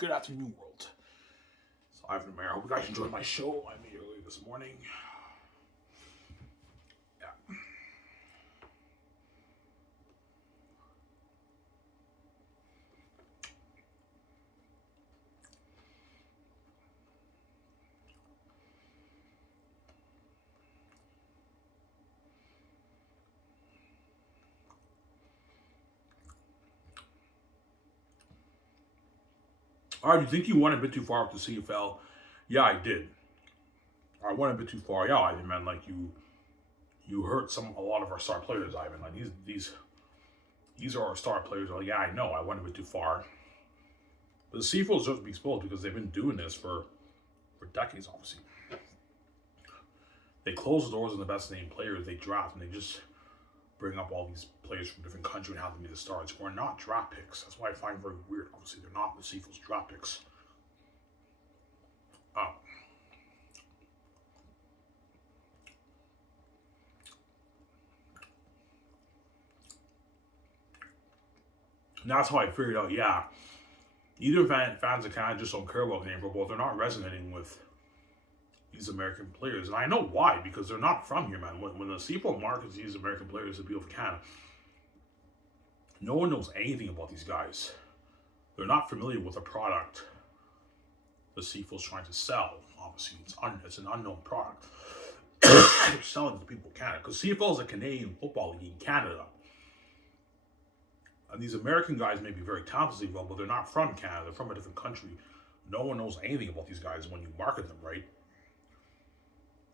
Good afternoon, world. So Ivan Mayer. I hope you guys enjoyed my show I made earlier this morning. Yeah. All right, you think you went a bit too far with the CFL? Yeah, I did. I went a bit too far. Yeah, Ivan, man. Like you hurt a lot of our star players, Ivan. Like these are our star players. Like, yeah, I know. I went a bit too far. But the CFL deserves to be exposed because they've been doing this for decades, obviously. They close the doors on the best named players they draft, and they just bring up all these players from different countries and have them be the stars who are not draft picks. That's why I find very weird. Obviously, they're not the CFL's draft picks. And that's how I figured out, yeah, either fans that kind of just don't care about Canadian football, they're not resonating with these American players. And I know why, because they're not from here, man. When the CFL markets these American players to be of Canada, no one knows anything about these guys. They're not familiar with the product the CFL's trying to sell. Obviously, it's an unknown product. They're selling to people in Canada. Because CFL is a Canadian football league in Canada. And these American guys may be very talented, but they're not from Canada. They're from a different country. No one knows anything about these guys when you market them, right?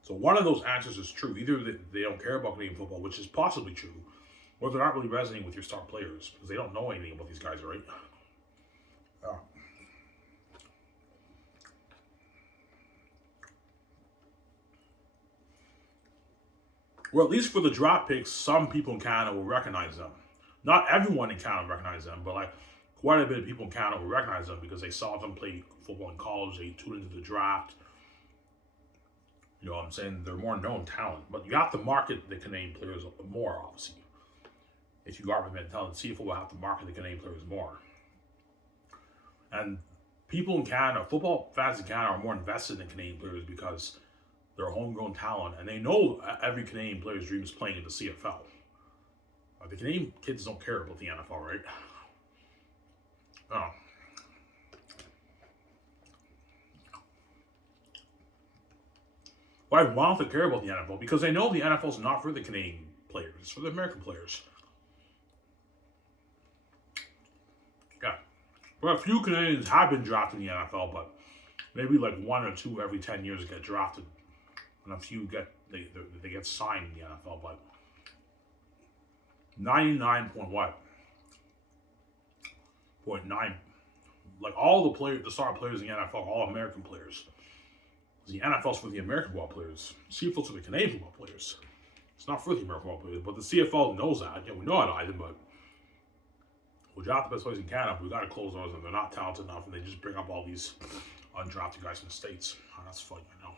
So one of those answers is true. Either they don't care about Canadian football, which is possibly true, or they're not really resonating with your star players because they don't know anything about these guys, right? Or at least for the draft picks, some people in Canada will recognize them. Not everyone in Canada will recognize them, but like quite a bit of people in Canada will recognize them because they saw them play football in college, they tuned into the draft. You know what I'm saying? They're more known talent. But you have to market the Canadian players more, obviously. If you are talent, CFL will have to market the Canadian players more. And people in Canada, football fans in Canada are more invested in Canadian players because they're homegrown talent, and they know every Canadian player's dream is playing in the CFL. The Canadian kids don't care about the NFL, right? Oh. Why don't they care about the NFL? Because they know the NFL is not for the Canadian players; it's for the American players. Yeah, but a few Canadians have been drafted in the NFL, but maybe like one or two every 10 years get drafted, and a few they get signed in the NFL. But 99.9, like all the star players in the NFL, are all American players. The NFL's for the American football players. CFL's for the Canadian football players. It's not for the American football players, but the CFL knows that. Yeah, we know it either, but we draft the best players in Canada. We got to close those, and they're not talented enough, and they just bring up all these undrafted guys from the States. Oh, that's funny, I know.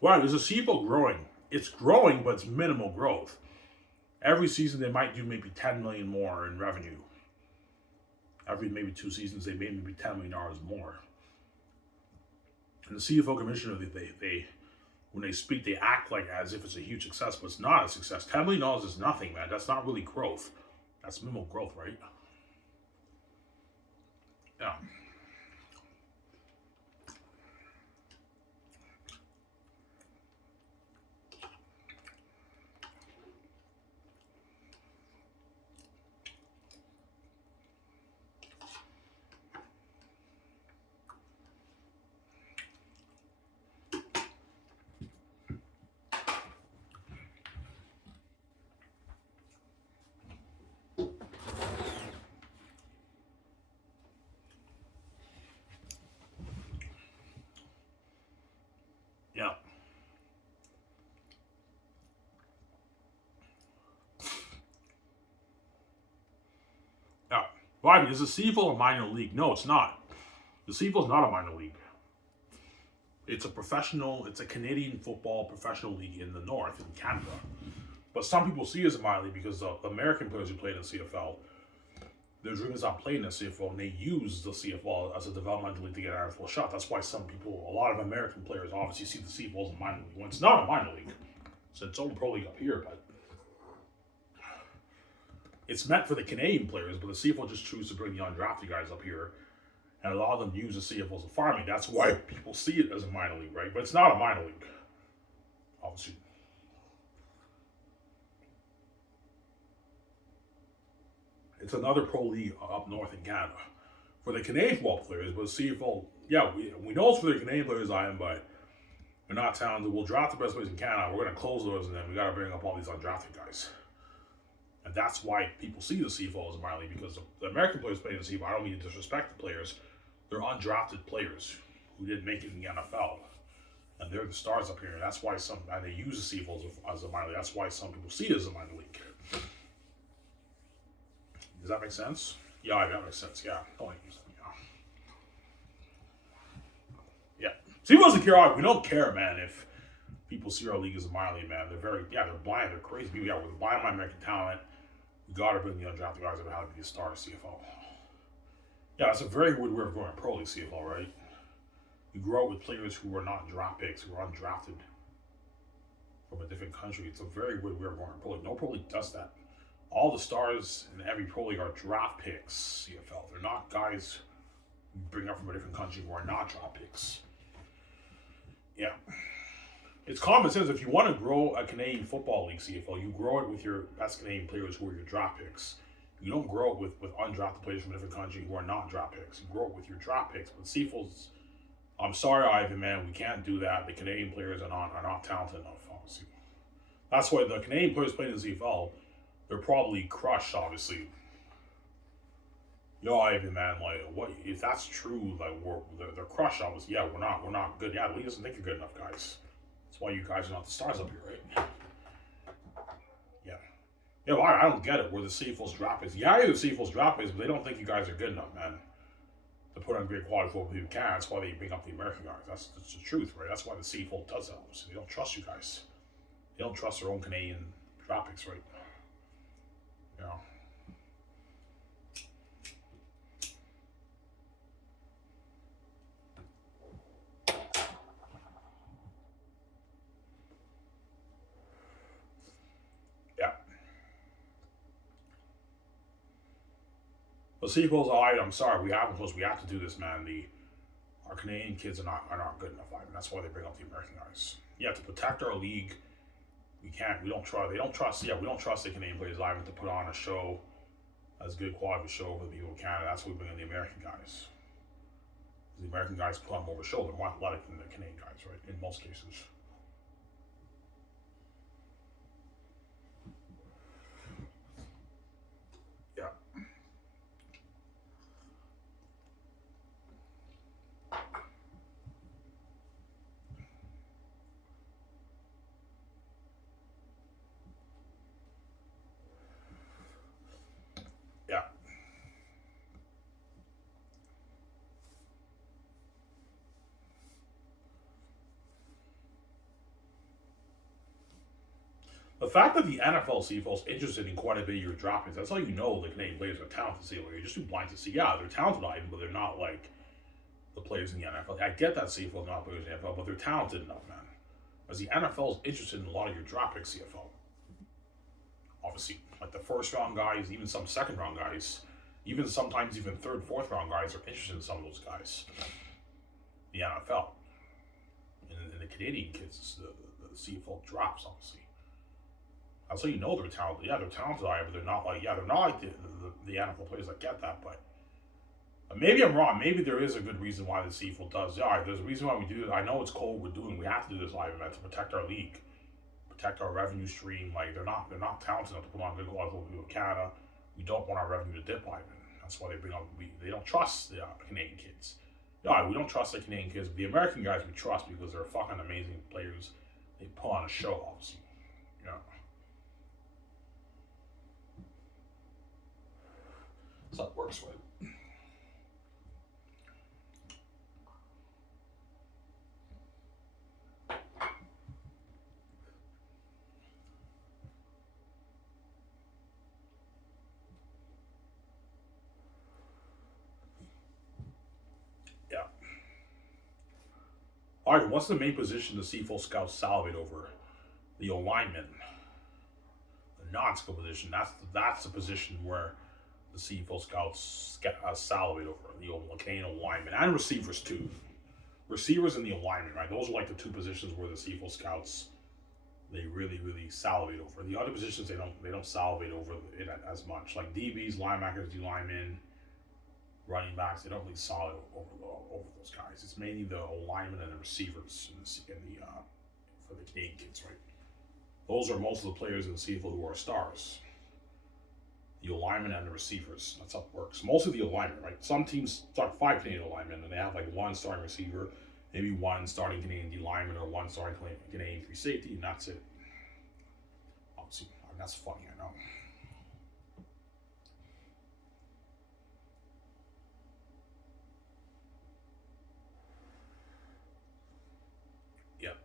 Wow, is the CFL growing? It's growing, but it's minimal growth. Every season they might do maybe 10 million more in revenue. Every maybe 2 seasons they made maybe $10 million more. And the CFL commissioner, they when they speak, they act like as if it's a huge success, but it's not a success. $10 million is nothing, man. That's not really growth. That's minimal growth, right? Yeah. Yeah. Yeah. Why? Is the CFL a minor league? No, it's not. The CFL is not a minor league. It's a Canadian football professional league in the north, in Canada. But some people see it as a minor league because the American players who played in the CFL, their dream is not playing in the CFL, and they use the CFL as a developmental league to get an NFL shot. That's why a lot of American players obviously see the CFL as a minor league. When it's not a minor league, it's its own pro league up here, but it's meant for the Canadian players, but the CFL just chooses to bring the undrafted guys up here and a lot of them use the CFL as a farm league. That's why people see it as a minor league, right? But it's not a minor league, obviously. It's another pro league up north in Canada for the Canadian football players. But the CFL, yeah, we know it's for the Canadian players, but we're not talented. We'll draft the best players in Canada. We're going to close those, and then we got to bring up all these undrafted guys. And that's why people see the CFL as a minor league, because the American players playing the CFL, I don't mean to disrespect the players, they're undrafted players who didn't make it in the NFL. And they're the stars up here. And that's why they use the CFL as a minor league. That's why some people see it as a minor league. Does that make sense? Yeah, that makes sense. Yeah. Yeah. CFL doesn't care. We don't care, man, if people see our league as a minor league, man. They're blind. They're crazy people. Yeah, we're blind on American talent. We got to bring the undrafted guys that have to be a star of CFL. Yeah, it's a very weird way of growing pro league CFL, right? You grow up with players who are not draft picks, who are undrafted from a different country. It's a very weird way of growing pro league. No pro league does that. All the stars in every pro league are draft picks, CFL. They're not guys you bring up from a different country who are not draft picks. Yeah. It's common sense. If you want to grow a Canadian football league CFL, you grow it with your best Canadian players who are your draft picks. You don't grow it with undrafted players from a different country who are not draft picks. You grow it with your draft picks. But CFL's, I'm sorry, Ivan, man, we can't do that. The Canadian players are not talented enough, obviously. That's why the Canadian players playing in the CFL, they're probably crushed, obviously. Yo, Ivan, man, like, what if that's true? Like, they're crushed, obviously. Yeah, we're not good. Yeah, the league doesn't think you're good enough, guys. That's why you guys are not the stars up here, right? Yeah. Yeah, well, I don't get it. Where the CFL's drop is. Yeah, the CFL's drop is, but they don't think you guys are good enough, man, to put on great quality football you can. That's why they bring up the American guys. That's the truth, right? That's why the CFL does that. Obviously, they don't trust you guys. They don't trust their own Canadian draft picks, right? You know. The CFL's alright. I'm sorry, we have to do this, man. Our Canadian kids are not good enough, Ivan. That's why they bring up the American guys. Yeah, to protect our league, we don't trust the Canadian players, Ivan, to put on a show, as good quality show for the people in Canada. That's why we bring in the American guys. The American guys put on more of a show. They're more athletic than the Canadian guys, right? In most cases. Yeah. Yeah. The fact that the NFL CFL is interested in quite a bit of your draft picks, that's how you know the Canadian players are talented. You're just too blind to see. Yeah, they're talented, Ivan, but they're not like the players in the NFL. I get that CFL is not players in the NFL, but they're talented enough, man. As the NFL is interested in a lot of your draft picks, CFL. Obviously, like the first round guys, even some second round guys, even sometimes even third, fourth round guys are interested in some of those guys. The NFL. And the Canadian kids, the CFL drops, obviously. That's how you know they're talented. Yeah, they're talented, but they're not like the NFL players. I get that, but maybe I'm wrong. Maybe there is a good reason why the CFL does. Yeah, there's a reason why we do it. I know it's cold. We have to do this live event to protect our league, protect our revenue stream. Like they're not talented enough to put on good quality with Canada. We don't want our revenue to dip, Ivan. That's why they bring up. They don't trust the Canadian kids. Yeah, we don't trust the Canadian kids. But the American guys we trust because they're fucking amazing players. They put on a show, obviously. Yeah. That's how it works, right? All right, what's the main position the CFL scouts salivate over? The alignment, the non-skill position. That's the position where the CFL scouts salivate over the Canadian alignment and receivers too. Receivers and the alignment, right? Those are like the two positions where the CFL scouts they really salivate over. The other positions they don't salivate over it as much. Like DBs, linebackers, D linemen, running backs, they don't really salivate over those guys. It's mainly the alignment and the receivers for the Canadian kids, right? Those are most of the players in the CFL who are stars. The alignment and the receivers. That's how it works. Most of the alignment, right? Some teams start 5 Canadian alignment and they have like one starting receiver, maybe one starting Canadian D lineman or one starting Canadian free safety, and that's it. Obviously, that's funny, I know. Yep.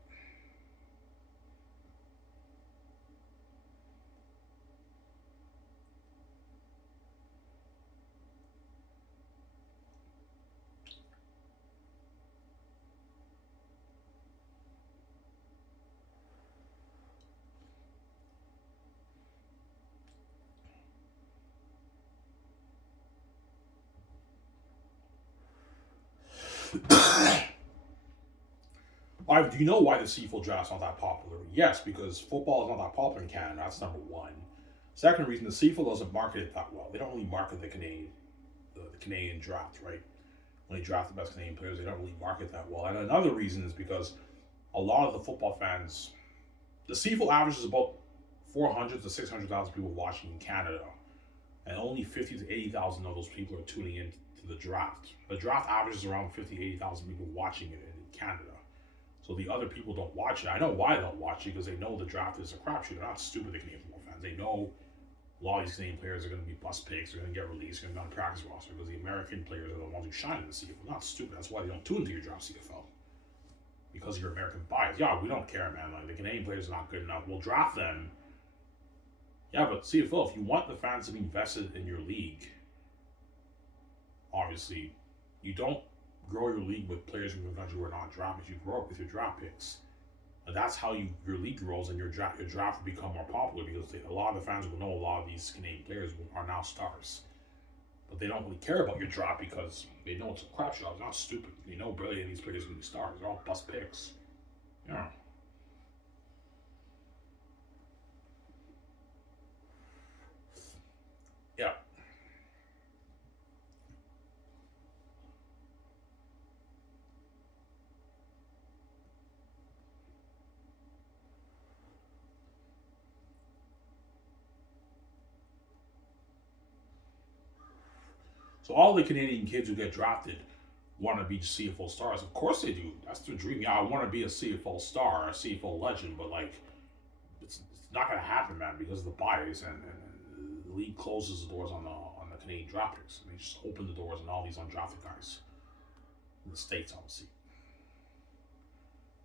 Do you know why the CFL draft's not that popular? Yes, because football is not that popular in Canada. That's number one. Second reason, the CFL doesn't market it that well. They don't really market the Canadian draft, right? When they draft the best Canadian players, they don't really market that well. And another reason is because a lot of the football fans, the CFL averages about 400 to 600,000 people watching in Canada, and only 50 to 80,000 of those people are tuning in to the draft. The draft averages around 50 to 80,000 people watching it in Canada. So the other people don't watch it. I know why they don't watch it, because they know the draft is a crapshoot. They're not stupid, the Canadian football fans. They know a lot of these Canadian players are going to be bust picks. They're going to get released. They're going to be on practice roster because the American players are the ones who shine in the CFL. They're not stupid. That's why they don't tune into your draft CFL. Because of your American bias. Yeah, we don't care, man. Like, the Canadian players are not good enough. We'll draft them. Yeah, but CFL, if you want the fans to be invested in your league, obviously, you don't grow your league with players from the country who are not drafted. You grow up with your draft picks. And that's how your league grows, and your draft will become more popular, because a lot of the fans will know a lot of these Canadian players are now stars. But they don't really care about your draft because they know it's a crapshoot. It's not stupid. They know barely any of these players are going to be stars. They're all bust picks. Yeah. Yeah. So all the Canadian kids who get drafted want to be CFL stars. Of course they do. That's their dream. Yeah, I want to be a CFL star, a CFL legend, but like, it's not going to happen, man, because of the bias, and the league closes the doors on the Canadian draft picks. They just open the doors on all these undrafted guys in the States, obviously.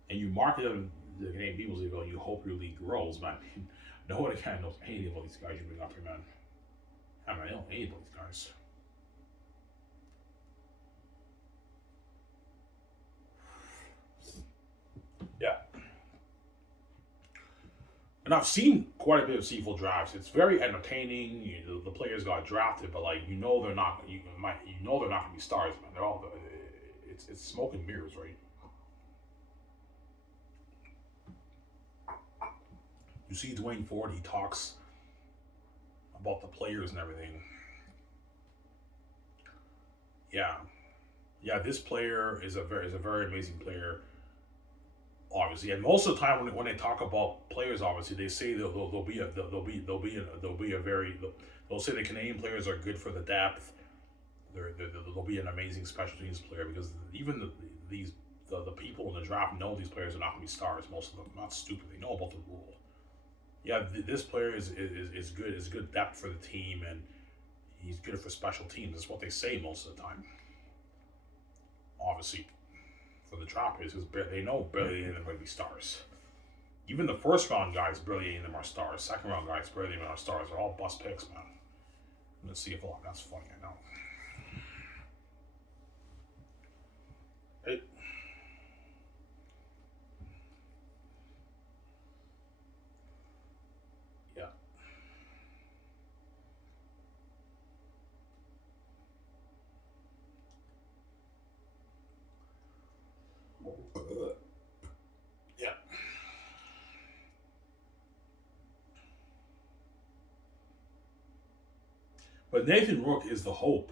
And you market them, the Canadian people, you go, you hope your league grows, man. No one kind of knows anything about these guys you bring up here, man. I don't know anything about these guys. Yeah. And I've seen quite a bit of CFL drafts. It's very entertaining. The players got drafted, but like, they're not. They're not gonna be stars, man. They're all. It's smoke and mirrors, right? You see Dwayne Ford. He talks about the players and everything. Yeah, yeah. This player is a very amazing player, obviously. And most of the time, when they talk about players, obviously, they say they'll say the Canadian players are good for the depth. They'll be an amazing special teams player, because even the people in the draft know these players are not going to be stars. Most of them not stupid. They know about the rule. Yeah, this player is good. Is good depth for the team, and he's good for special teams. That's what they say most of the time. Obviously, for the draft picks, because they know barely any of them are going to be stars. Even the first round guys, barely any of them are stars. Second round guys, barely any of them are stars. They're all bust picks, man. Let's see if that's funny. I know. Hey. Yeah. But Nathan Rook is the hope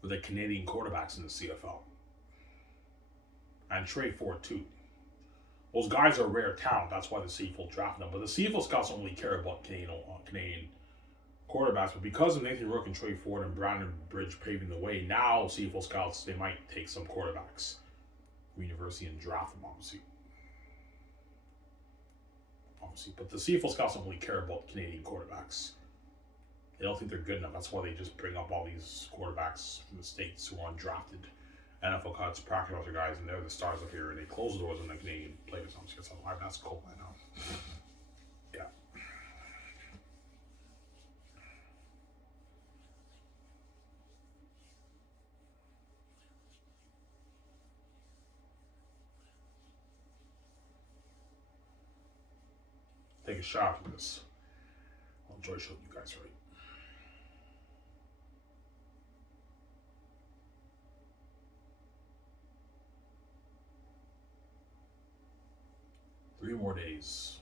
for the Canadian quarterbacks in the CFL. And Trey Ford, too. Those guys are rare talent. That's why the CFL drafted them. But the CFL scouts don't really care about Canadian quarterbacks. But because of Nathan Rook and Trey Ford and Brandon Bridge paving the way, now CFL scouts, they might take some quarterbacks from university and draft them, obviously. But the CFL scouts don't really care about Canadian quarterbacks. They don't think they're good enough. That's why they just bring up all these quarterbacks from the States who are undrafted. NFL cuts, practice roster guys, and they're the stars up here, and they close the doors on the Canadian players. That's cool, I know. Yeah. Take a shot at this. I'll enjoy showing you guys right. Three more days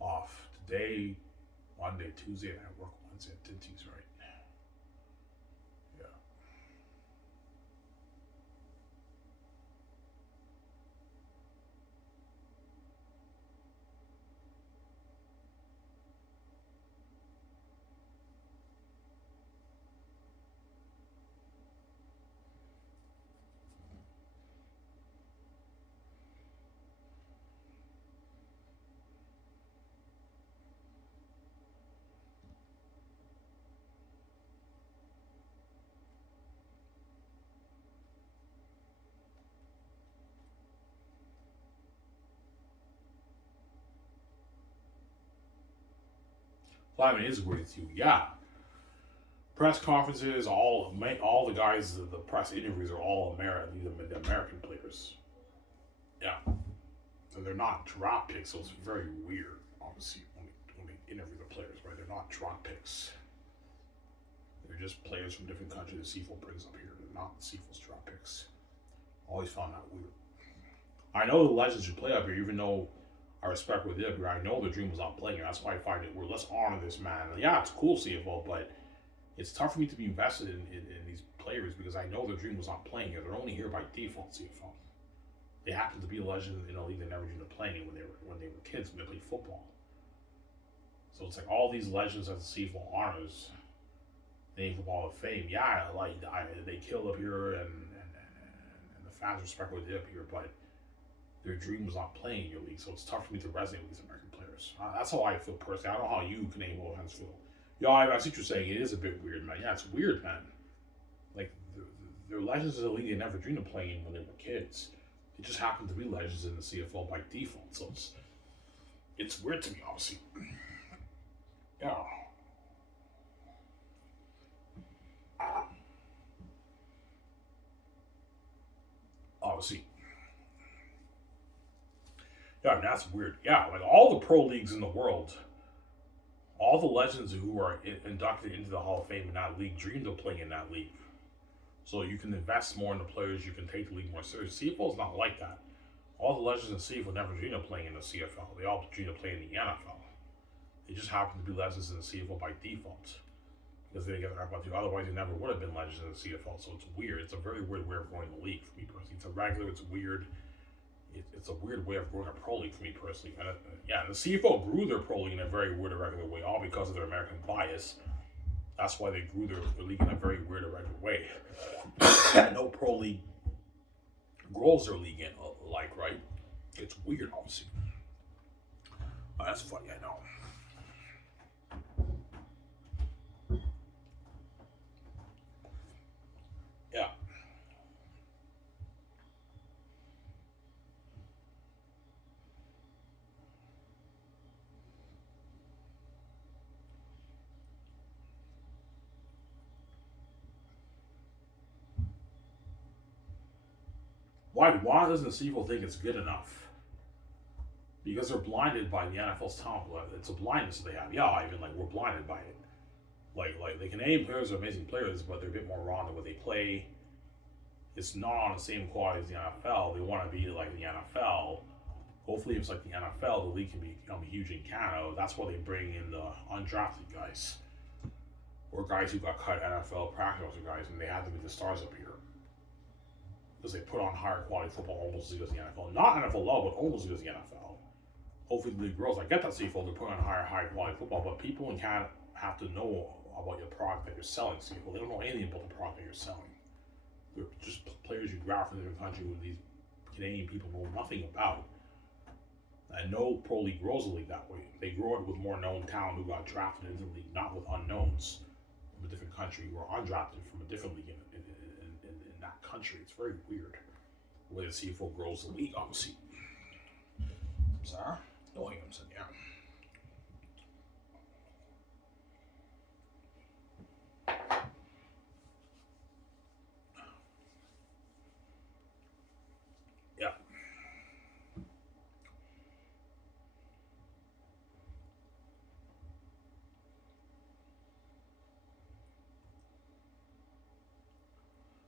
off. Today, Monday, Tuesday, and I work Wednesday at Tinty's, right? Yeah. Well, I mean, it's weird too. Yeah. Press conferences, all the guys, the press interviews are all the American players. Yeah. So they're not draft picks, so it's very weird, obviously, when they interview the players, right? They're not draft picks. They're just players from different countries the CFL brings up here. They're not the CFL's draft picks. Always found that weird. I know the legends who play up here, even though I respect what they did up here, I know the dream was not playing here. That's why I find it weird. Let's honor this man. Yeah, it's cool CFL, but it's tough for me to be invested in these players because I know their dream was not playing here. They're only here by default CFL. They happen to be a legend in a league they never dreamed of playing when they were kids when they played football. So it's like all these legends that the CFL honors, they the Hall of Fame. Yeah, they killed up here and the fans respect what they did up here, but their dream was not playing in your league, so it's tough for me to resonate with these American players. That's how I feel personally. I don't know how you Canadian fans feel. Yeah, I see what you're saying. It is a bit weird, man. Yeah, it's weird, man. Like they're legends of the league they never dreamed of playing when they were kids. They just happen to be legends in the CFL by default. So it's weird to me, obviously. Yeah. Obviously. Yeah, I mean, that's weird. Yeah, like all the pro leagues in the world, all the legends who are inducted into the Hall of Fame in that league dreamed of playing in that league. So you can invest more in the players, you can take the league more seriously. CFL is not like that. All the legends in CFL never dreamed of playing in the CFL. They all dreamed of playing in the NFL. They just happen to be legends in the CFL by default. Because they get their opportunity. Otherwise, they never would have been legends in the CFL. So it's weird. It's a very weird way of growing the league for me personally. It's irregular, it's weird. It's a weird way of growing a pro league for me personally. And the CFL grew their pro league in a very weird, irregular way, all because of their American bias. That's why they grew their league in a very weird, irregular way. No pro league grows their league in right? It's weird, obviously. Oh, that's funny, I know. Yeah. Why doesn't the CFL think it's good enough? Because they're blinded by the NFL's talent. It's a blindness they have. Yeah, even we're blinded by it. Like the Canadian players are amazing players, but they're a bit more raw in the way they play. it's not on the same quality as the NFL. They want to be like the NFL. Hopefully, if it's like the NFL, the league can become huge in Canada. That's why they bring in the undrafted guys or guys who got cut NFL practice guys, and they have to be the stars up here because they put on higher quality football almost as good as the NFL. Not NFL low, but almost as good as the NFL. Hopefully, the league grows. I get that CFL, they're putting on high quality football, but people in Canada have to know about your product that you're selling. CFL, they don't know anything about the product that you're selling. They're just players you grab from a different country with these Canadian people know nothing about. And no pro league grows a league that way. They grow it with more known talent who got drafted into the league, not with unknowns from a different country who are undrafted from a different league in that country. It's very weird the way the CFL grows the league, obviously. Sorry? No, I'm saying, yeah. Yeah.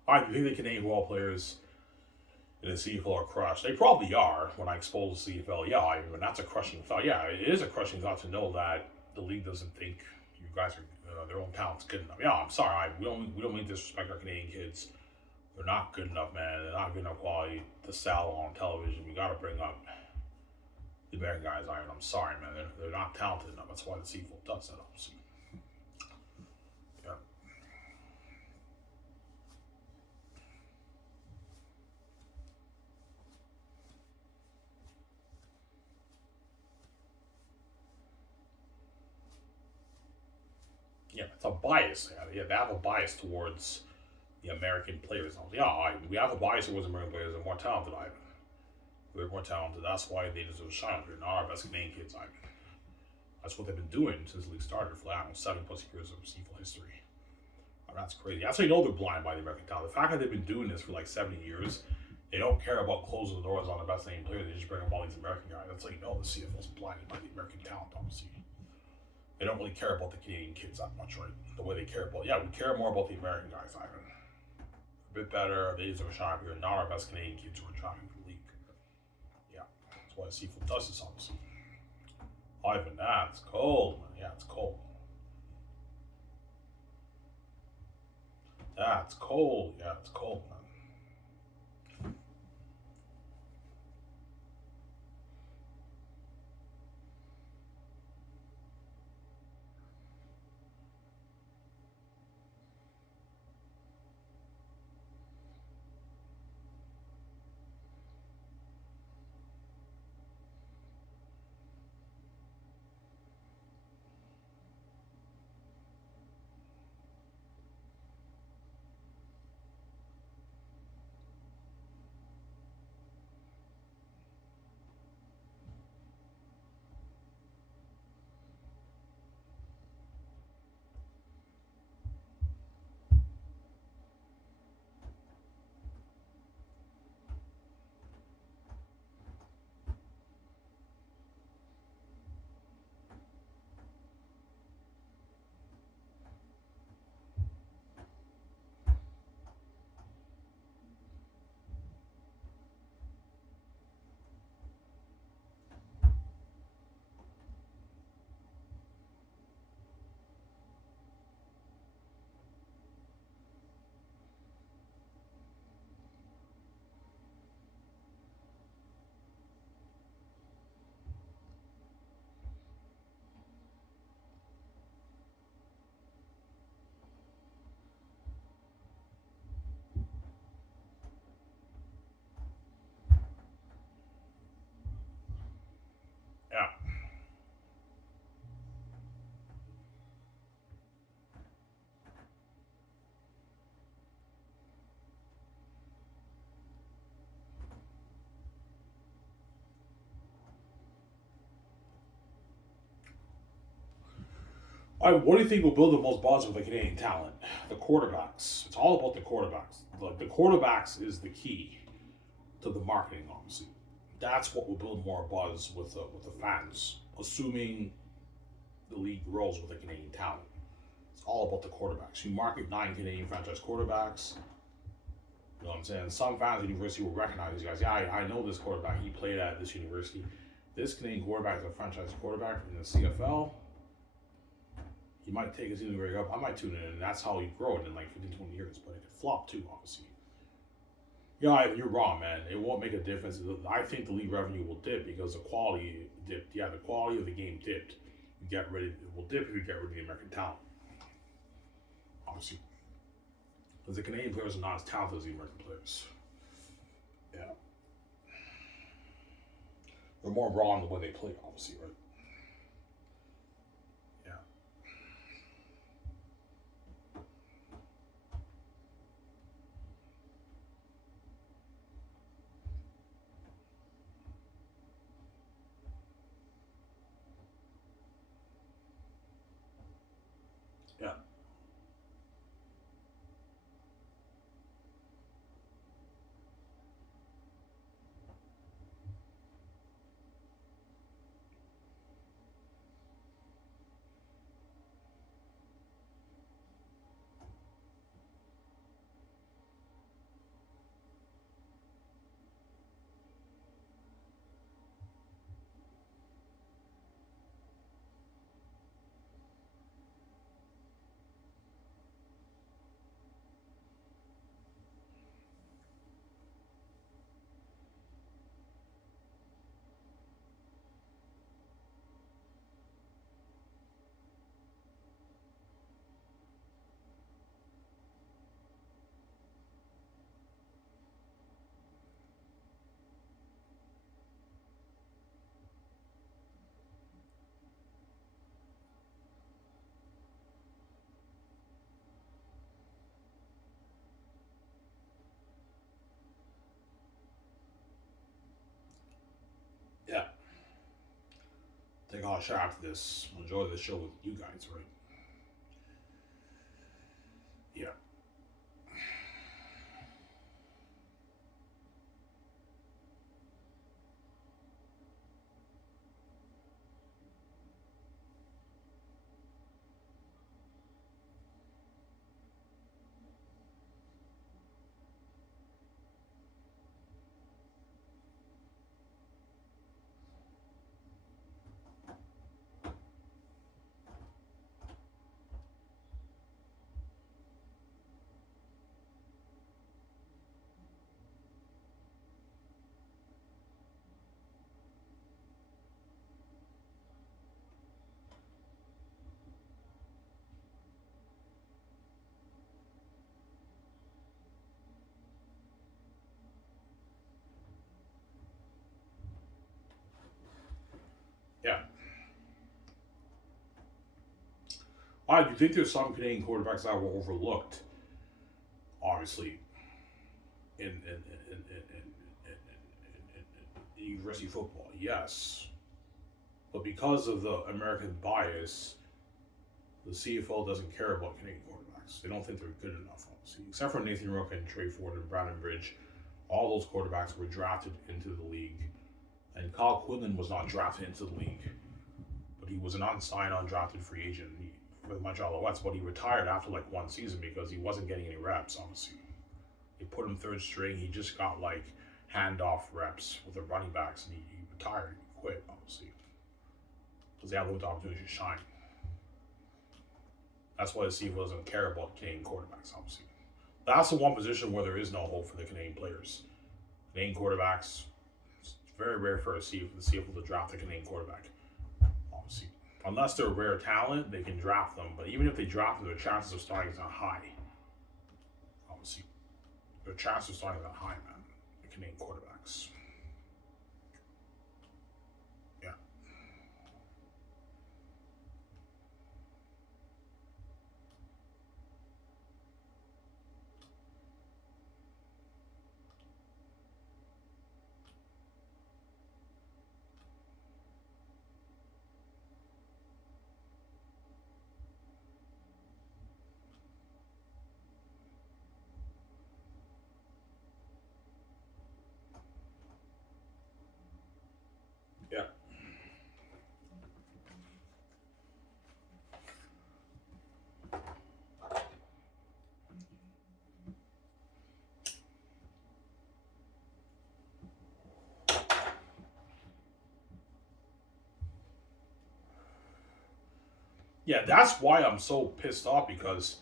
All right, do you think the Canadian ball players in the CFL are crushed? They probably are. When I expose the CFL, yeah, I mean, that's a crushing thought. Yeah, it is a crushing thought to know that the league doesn't think you guys are their own talent's good enough. Yeah, I'm sorry. We don't mean to disrespect our Canadian kids. They're not good enough, man. They're not good enough quality to sell on television. We got to bring up the American guys. I'm sorry, man. They're not talented enough. That's why the CFL does that, obviously. Yeah. Yeah, it's a bias. Yeah, they have a bias towards the American players. Yeah, we have a bias towards American players. They're more talented, Ivan. They're more talented. That's why they deserve a shine. They're not our best Canadian kids, Ivan. That's what they've been doing since the league started for 7+ years of CFL history. That's crazy. That's how you know they're blind by the American talent. The fact that they've been doing this for like 70 years, they don't care about closing the doors on the best name players. They just bring up all these American guys. That's how you know the CFL's blinded by the American talent, obviously. They don't really care about the Canadian kids that much, right? The way they care about, we care more about the American guys, Ivan. A bit better. They deserve a shot here. Not our best Canadian kids who are trying for the league. Yeah, that's why the CFL does this, obviously. Ivan, that's cold, man. Yeah, it's cold. That's cold. Yeah, it's cold, man. Yeah. What do you think will build the most buzz with the Canadian talent? The quarterbacks. It's all about the quarterbacks. The quarterbacks is the key to the marketing, obviously. That's what will build more buzz with the fans, assuming the league grows with the Canadian talent. It's all about the quarterbacks. You market 9 Canadian franchise quarterbacks. You know what I'm saying? Some fans at the university will recognize these guys. Yeah, I know this quarterback. He played at this university. This Canadian quarterback is a franchise quarterback in the CFL. He might take his season grade up. I might tune in, and that's how you grow it in like 15, 20 years. But it could flop too, obviously. Yeah, you're wrong, man. It won't make a difference. I think the league revenue will dip because the quality dipped. Yeah, the quality of the game dipped. It will dip if you get rid of the American talent. Obviously. Because the Canadian players are not as talented as the American players. Yeah. They're more raw in the way they play, obviously, right? Yeah. Yeah. Yeah. Take all shot after this. Enjoy the show with you guys, right? Yeah. Yeah. I do think there's some Canadian quarterbacks that were overlooked, obviously, in university football. Yes. But because of the American bias, the CFL doesn't care about Canadian quarterbacks. They don't think they're good enough, obviously. Except for Nathan Rook and Trey Ford and Brandon Bridge. All those quarterbacks were drafted into the league. And Kyle Quinlan was not drafted into the league. But he was an unsigned, undrafted free agent for the Montreal Alouettes. But he retired after like one season because he wasn't getting any reps, obviously. They put him third string. He just got like handoff reps with the running backs, and he retired. He quit, obviously, because they had limited opportunity to shine. That's why the CFL doesn't care about Canadian quarterbacks, obviously. That's the one position where there is no hope for the Canadian players. Canadian quarterbacks, it's very rare for the CFL to draft a Canadian quarterback, obviously. Unless they're a rare talent, they can draft them. But even if they draft them, their chances of starting is not high, obviously. Their chances of starting is not high, man, the Canadian quarterbacks. Yeah. Yeah, that's why I'm so pissed off because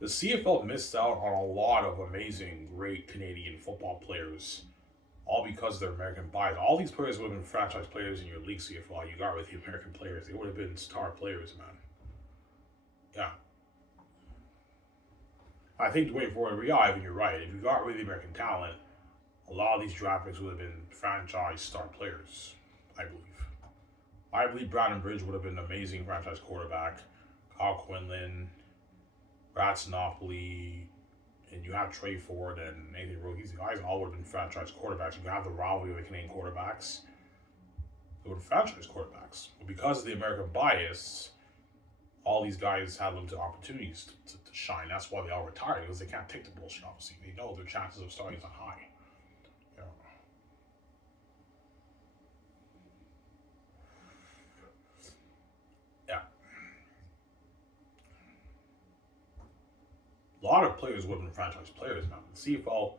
the CFL missed out on a lot of amazing, great Canadian football players, all because of their American bias. All these players would have been franchise players in your league CFL. You got with the American players; they would have been star players, man. Yeah, I think going forward, yeah, Ivan, you're right. If you got rid of the American talent, a lot of these draft picks would have been franchise star players. I believe. I believe Brandon Bridge would have been an amazing franchise quarterback. Kyle Quinlan, Ratsanopoli, and you have Trey Ford and Nathan Rowe. These guys all would have been franchise quarterbacks. You have the rivalry of the Canadian quarterbacks. They were franchise quarterbacks. But because of the American bias, all these guys had limited opportunities to shine. That's why they all retired, because they can't take the bullshit, obviously. They know their chances of starting is not high. You know. Yeah. A lot of players would have been franchise players, man. The CFL,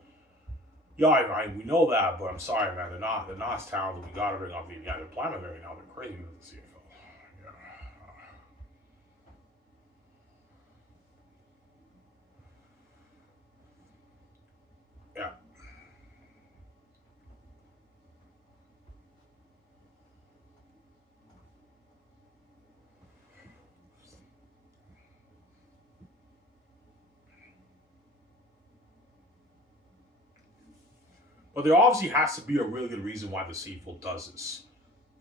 yeah, we know that, but I'm sorry, man. They're not as talented. We got to bring up the they're playing right now. They're crazy with the CFL. Yeah. Yeah. But there obviously has to be a really good reason why the CFL does this.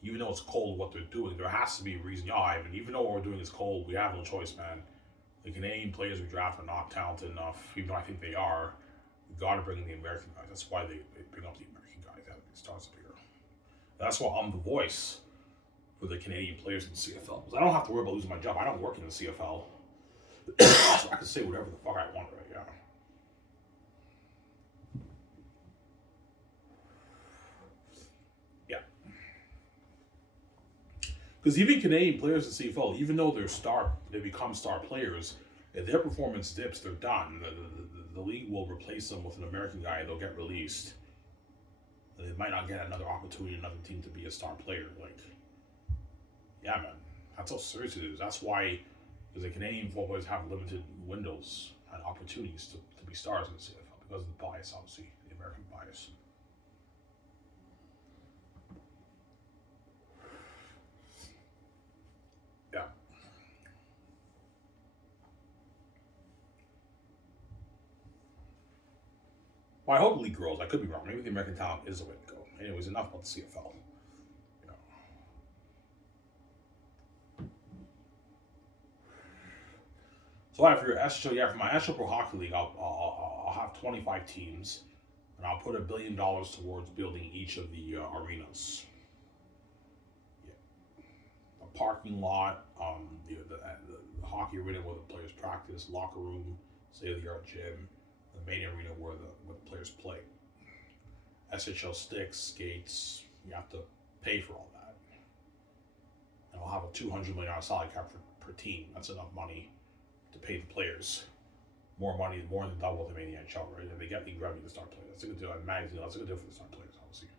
Even though it's cold what they're doing, there has to be a reason. Yeah, Ivan, even though what we're doing is cold, we have no choice, man. The Canadian players we draft are not talented enough, even though I think they are. We got to bring in the American guys. That's why they bring up the American guys out of these stars up here. That's why I'm the voice for the Canadian players in the CFL. Because I don't have to worry about losing my job. I don't work in the CFL. So I can say whatever the fuck I want right now. Yeah. Because even Canadian players in CFL, even though they become star players, if their performance dips, they're done. The league will replace them with an American guy. They'll get released. They might not get another opportunity, another team to be a star player. Like, yeah, man, that's how serious it is. That's why, because the Canadian football players have limited windows and opportunities to be stars in the CFL because of the bias, obviously, the American bias. Yeah. Well, I hope the league grows. I could be wrong. Maybe the American talent is the way to go. Anyways, enough about the CFL. You know. So for your SHL, yeah, for my SHL Pro Hockey League, I'll have 25 teams, and I'll put $1 billion towards building each of the arenas. Yeah. A parking lot, the hockey arena where the players practice, locker room, state-of-the-art gym, the main arena where the players play. SHL sticks, skates, you have to pay for all that. And I'll have a $200 million salary cap per team. That's enough money to pay the players. More money, more than double what they made in the NHL, right? And they get league revenue to start playing. That's a good deal. That's a good deal for the star players, obviously.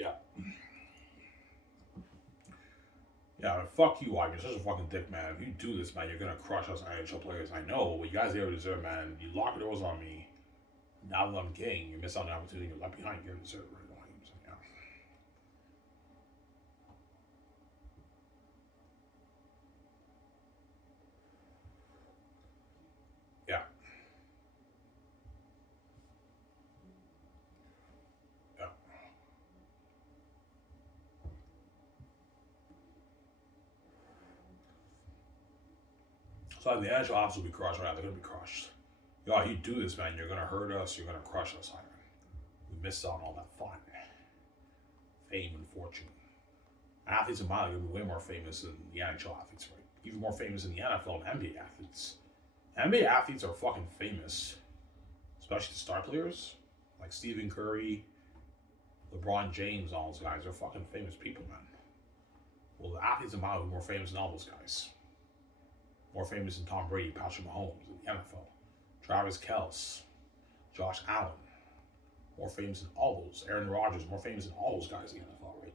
Yeah. Yeah, fuck you, Wag. You're such a fucking dick, man. If you do this, man, you're gonna crush us NHL players. I know, but you guys never deserve, man. You lock doors on me. Now that I'm king, you miss out on the opportunity. You're left behind. You deserve it, right? Yeah. Yeah. Yeah. So the NHL ops will be crushed right now. They're gonna be crushed. Yo, you do this, man. You're gonna hurt us. You're gonna crush us, Iron. We missed out on all that fun, fame, and fortune. Athletes in my league will be way more famous than the NHL athletes, right? Even more famous than the NFL and NBA athletes. NBA athletes are fucking famous, especially the star players like Stephen Curry, LeBron James, all those guys. They're fucking famous people, man. Well, the athletes in my league are more famous than all those guys. More famous than Tom Brady, Patrick Mahomes in the NFL, Travis Kelce, Josh Allen. more famous than all those. Aaron Rodgers more famous than all those guys in the NFL, right?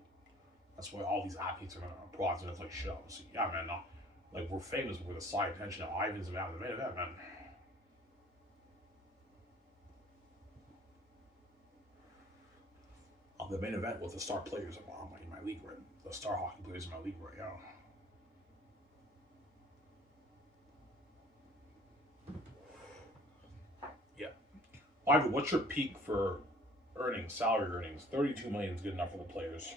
That's why all these athletes are pro athletes like shit. Obviously, yeah, man. Not, like we're famous for the side attention of Ivans and the main event, man. The main event with the star players in my league, right? The star hockey players in my league, right? Yeah. Yeah. Ivan, what's your peak for earnings, salary earnings? 32 million is good enough for the players.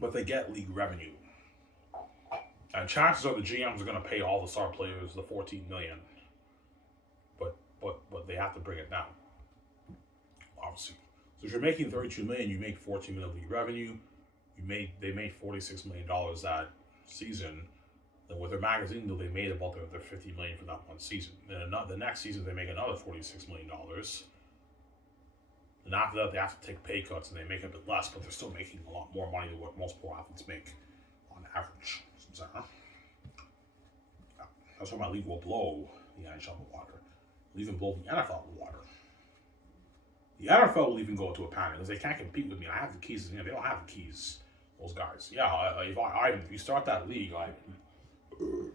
But they get league revenue. And chances are the GMs are going to pay all the star players the 14 million. But they have to bring it down. Obviously. So if you're making 32 million, you make 14 million league revenue. They made $46 million that season. Then with their magazine deal, they made about their 50 million for that one season. Then the next season they make another $46 million. And after that, they have to take pay cuts and they make a bit less, but they're still making a lot more money than what most pro athletes make on average. That's why my league will blow the NHL water. It'll even blow the NFL water. The NFL will even go into a panic because they can't compete with me. I have the keys. They don't have the keys. Those guys. Yeah, if you start that league, we're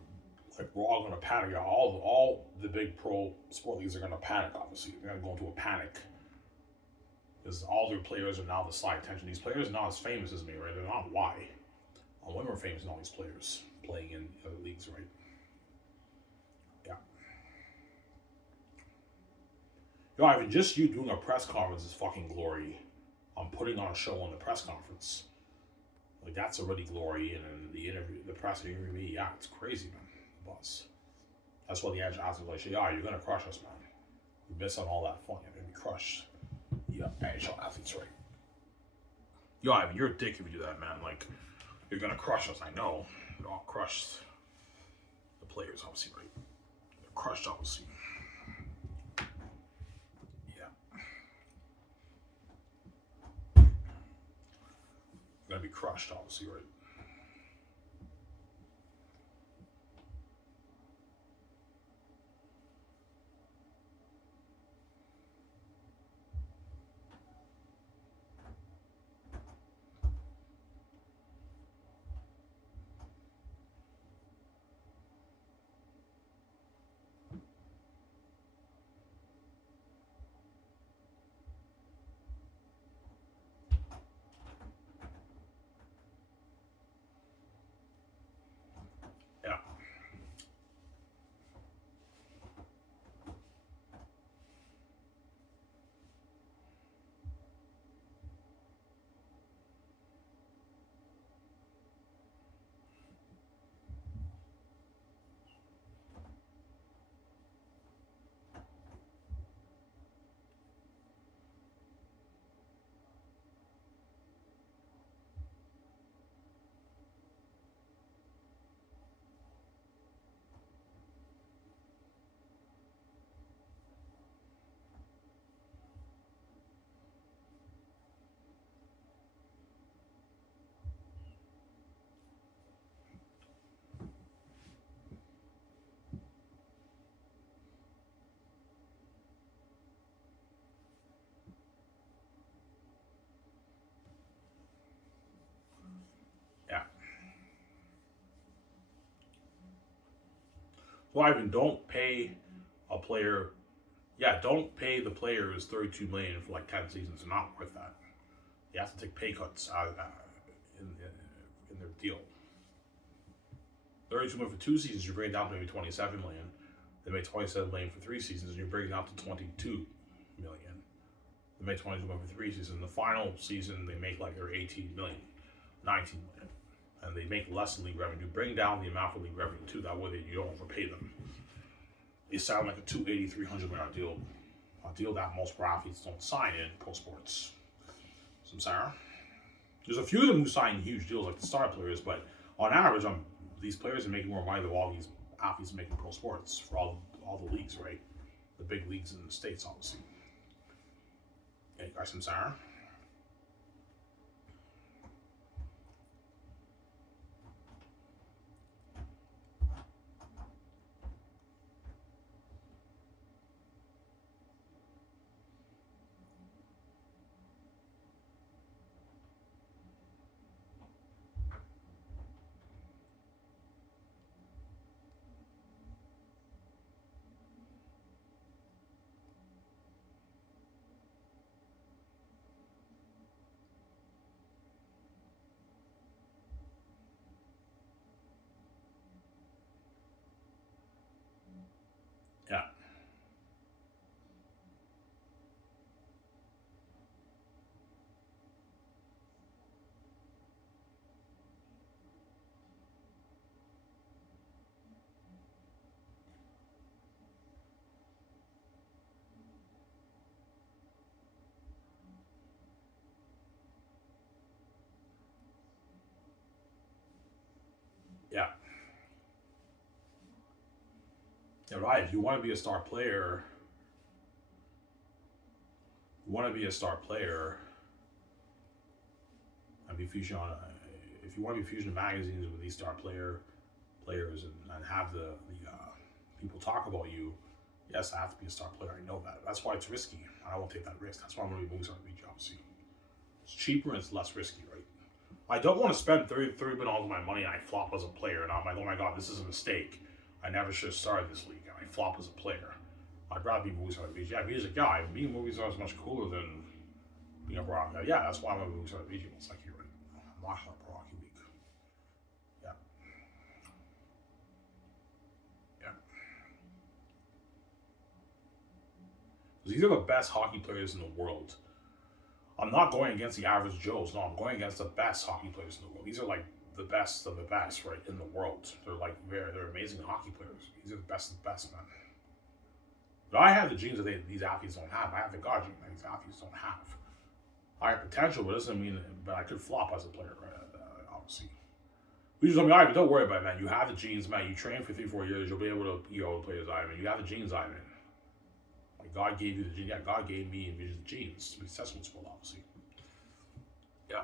all going to panic. All the big pro sport leagues are going to panic. Obviously, they're going to go into a panic because all their players are now the side attention. These players are not as famous as me, right? They're not why. Women are famous than all these players playing in other leagues, right? Yeah. Yo, Ivan, just you doing a press conference is fucking glory. I'm putting on a show on the press conference. Like, that's already glory. And then the interview, the press interview me, yeah, it's crazy, man. The boss. That's why the edge asked me, like, yeah, you're going to crush us, man. You miss on all that fun. You're going to be crushed. Yeah, NHL athletes, right? Yo, Ivan, you're a dick if you do that, man. Like, you're going to crush us, I know. You're all crushed. The players, obviously, right? They're crushed, obviously. Going to be crushed, obviously, right? Yeah. Yeah. So, Ivan, don't pay a player. Yeah, don't pay the players 32 million for like 10 seasons. They're not worth that. You have to take pay cuts in their deal. 32 million for 2 seasons, you bring it down to maybe 27 million. They make 27 million for 3 seasons, and you bring it down to 22 million. They make 22 million for 3 seasons. The final season, they make like their 18 million, 19 million. And they make less in league revenue. Bring down the amount for league revenue too. That way you don't overpay them. They sound like a $280, $300 million deal. A deal that most pro athletes don't sign in pro sports. So I'm sorry. There's a few of them who sign huge deals like the star players, but on average, these players are making more money than all these athletes making pro sports for all the leagues, right? The big leagues in the States, obviously. Yeah, you guys, I'm sorry. Yeah, right. If you want to be a star player, and be featured on. If you want to be featured in magazines with these players and have the people talk about you, yes, I have to be a star player. I know that. That's why it's risky. I won't take that risk. That's why I'm going to be moving on the beach, obviously. It's cheaper and it's less risky, right? I don't want to spend $30 billion of my money and I flop as a player. And I'm like, oh my God, this is a mistake. I never should have started this league. And I flop as a player. I'd rather be movie star at the beach. Yeah, being a guy, being a movie star is much cooler than being a pro hockey. Yeah, that's why I'm a movie star at the beach. It's like you're right. I'm not a pro hockey league. Yeah. Yeah. These are the best hockey players in the world. I'm not going against the average Joes. No, I'm going against the best hockey players in the world. These are like the best of the best, right, in the world. They're like they're amazing hockey players. These are the best of the best, man. But I have the genes that these athletes don't have. I have the God gene that these athletes don't have. I have potential, but it doesn't mean. But I could flop as a player, right? Obviously. You just told me, Ivan, don't worry about it, man. You have the genes, man. You train for 3-4 years. You'll be able to play as Ivan. You have the genes, Ivan. Like God gave you the genes. Yeah, God gave me the genes to be successful in sport, obviously. Yeah.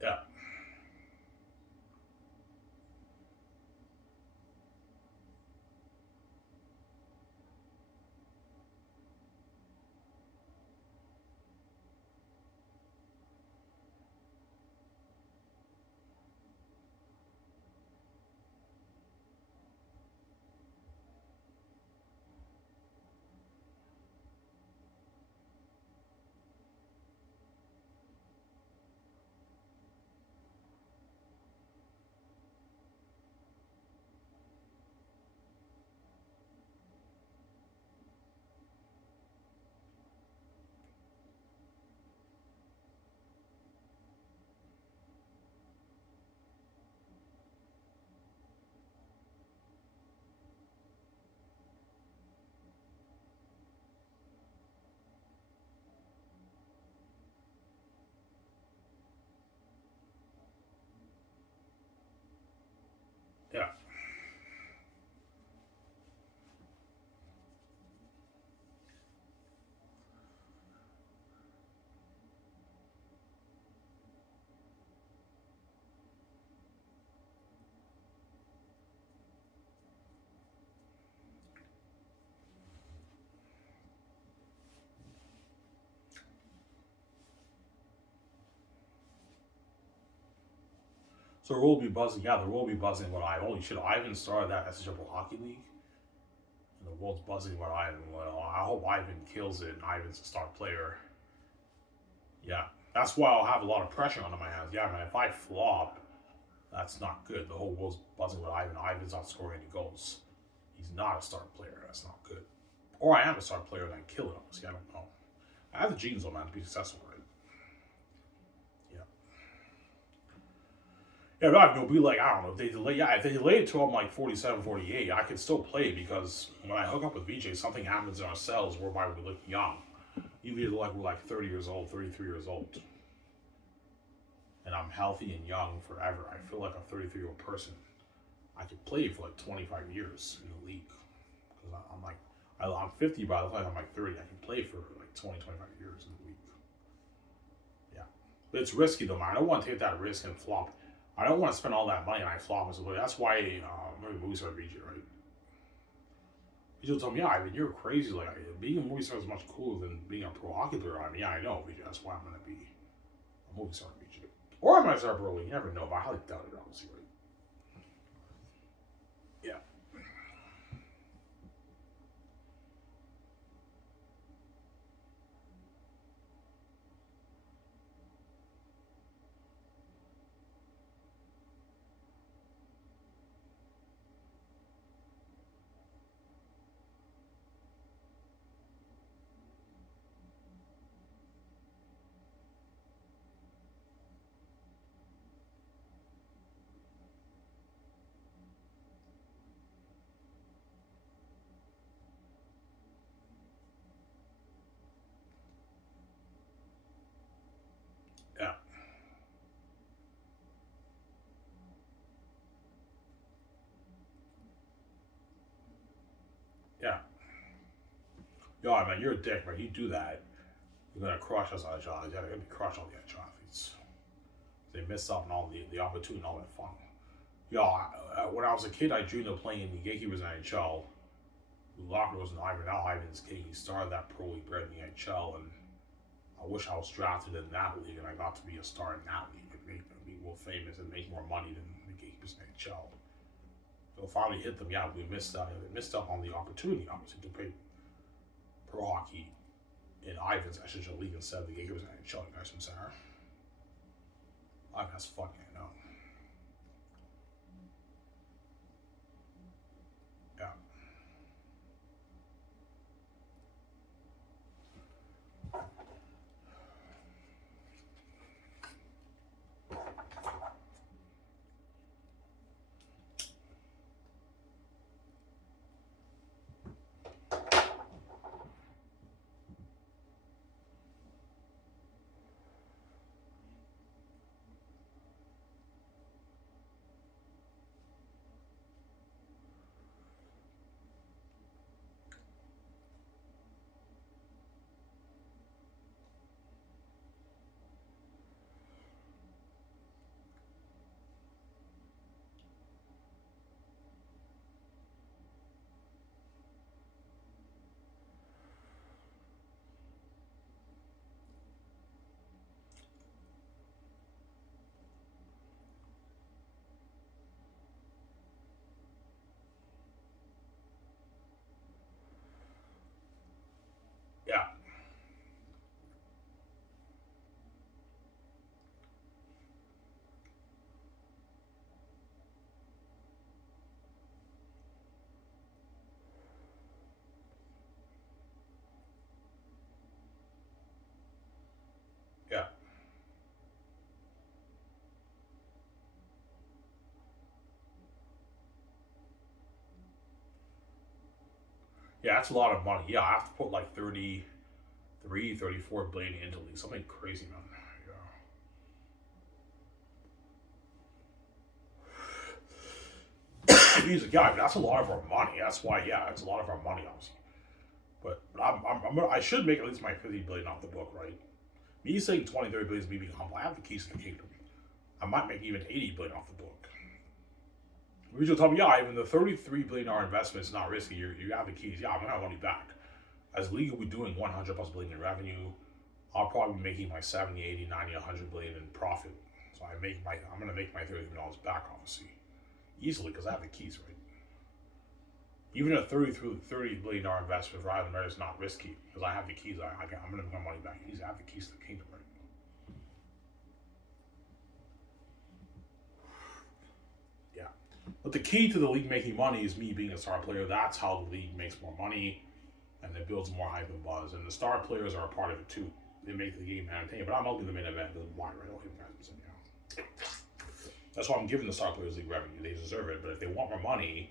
Yeah. Yeah. So there will be buzzing. Yeah, there will be buzzing. What I holy shit, Ivan started that SHL Hockey League, and the world's buzzing about Ivan. Well, I hope Ivan kills it. And Ivan's a star player. Yeah, that's why I'll have a lot of pressure on my hands. Yeah, man, if I flop, that's not good. The whole world's buzzing about Ivan. Ivan's not scoring any goals. He's not a star player. That's not good. Or I am a star player and I kill it. Obviously, I don't know. I have the genes, though, man, to be successful, right? Yeah. Yeah, right. It'll be like, I don't know, if they delay, yeah, if they delay it to I'm like 47, 48, I can still play because when I hook up with VJ, something happens in our cells whereby we look young. Even like we're like 30 years old, 33 years old. And I'm healthy and young forever. I feel like a 33-year-old person. I could play for like 25 years in the league. Because I'm like, I'm 50 by the time I'm like 30. I can play for like 20, 25 years in the league. Yeah. But it's risky though, man. I don't want to take that risk and flop. I don't want to spend all that money and I flop as a player. That's why maybe movie star BG, right? He just told me, yeah, I mean, you're crazy. Like, being a movie star is much cooler than being a pro hockey player. I mean, yeah, I know, BG. That's why I'm going to be a movie star BG. Or I might start early. You never know, but I highly doubt it, obviously, right? Yeah. Yeah. Yo, I mean, you're a dick, man. You do that, you're gonna crush us on the job. You're gonna be crushed all the other athletes. They miss out on all the opportunity and all that fun. Yo, when I was a kid, I dreamed of playing in the gatekeepers in the NHL. Locker was in Ivan. Now Ivan's king. He started that pro league, bred in the NHL, and I wish I was drafted in that league and I got to be a star in that league and be more famous and make more money than the gatekeepers in the NHL. So finally hit them. Yeah, we missed out. They missed out on the opportunity, obviously, to play pro hockey in Ivan's SHL league instead of the gatekeepers in the NHL. You guys from Sarah? That's fucking no. Yeah. Yeah. Yeah. Yeah, that's a lot of money. Yeah, I have to put like 33, 34 billion into league. Something crazy, man. Yeah. He's a guy, but that's a lot of our money. That's why, yeah, it's a lot of our money, obviously. But I should make at least my 50 billion off the book, right? Me saying 20, 30 billion is me being humble. I have the keys to the kingdom. I might make even 80 billion off the book. Regional told me, yeah, even the $33 billion investment is not risky. You have the keys. Yeah, I'm gonna have money back. As league, we're doing 100 plus billion in revenue. I'll probably be making my 70, 80, 90, 100 billion in profit. So I'm gonna make my $30 back, obviously, easily because I have the keys, right? Even a $30 billion investment for Ivan is not risky because I have the keys. I'm gonna make my money back easy. I have the keys to the kingdom, right? Yeah. But the key to the league making money is me being a star player. That's how the league makes more money and it builds more hype and buzz. And the star players are a part of it too. They make the game entertaining. But I'm not the main event. Doesn't why, right? That's why I'm giving the star players league revenue. They deserve it. But if they want more money,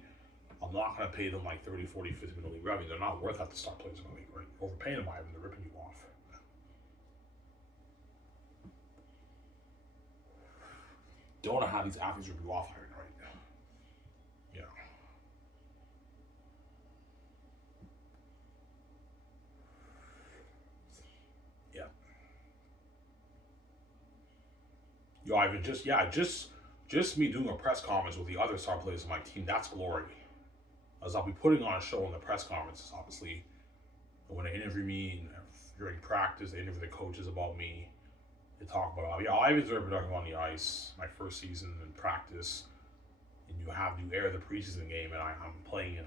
I'm not going to pay them like 30, 40, 50 million league revenue. They're not worth that to star players in the league, right? Overpaying them by them, they're ripping you off. Don't want to have these athletes rip you off, right? Yeah. Yeah. Yo, Ivan, just me doing a press conference with the other star players on my team, that's glory. As I'll be putting on a show in the press conferences, obviously. But when they interview me during practice, they interview the coaches about me. They talk about, yeah, I was productive on the ice my first season in practice. And you air the preseason game, and I'm playing in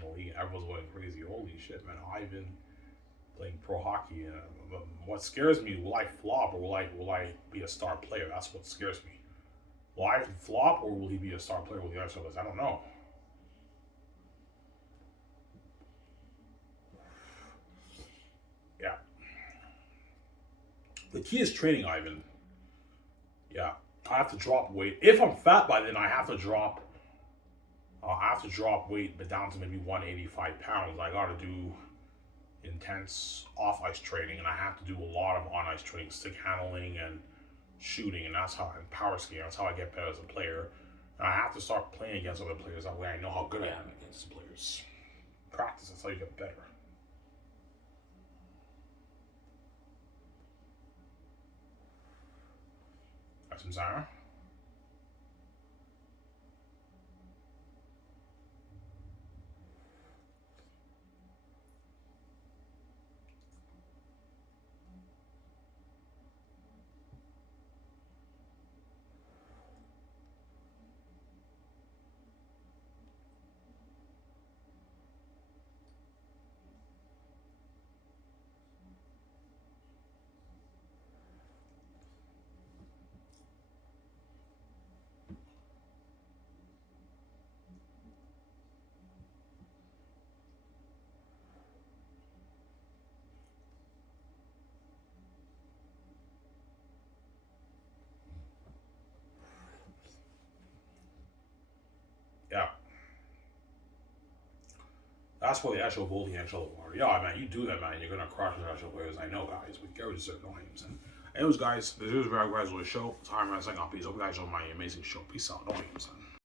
the league, and everyone's going crazy. Holy shit, man! Ivan playing pro hockey. What scares me? Will I flop, or will I be a star player? That's what scares me. Will I flop, or will he be a star player with the other stars? I don't know. Yeah. The key is training, Ivan. Yeah. I have to drop weight. If I'm fat by then, I have to drop. I have to drop weight, but down to maybe 185 pounds. I got to do intense off ice training, and I have to do a lot of on ice training, stick handling and shooting, and and power skating. That's how I get better as a player. And I have to start playing against other players. That way, I know how good I am against the players. practice. That's how you get better. That's some Zara. Yeah. That's for the actual bullying, actual award. Yeah, man, you do that, man. You're gonna crush the actual players. I know, guys. We get rid of certain names. And anyways, guys, this is very guys with the show. Time wrestling on peace. Hope you guys enjoy my amazing show. Peace out. No names, son.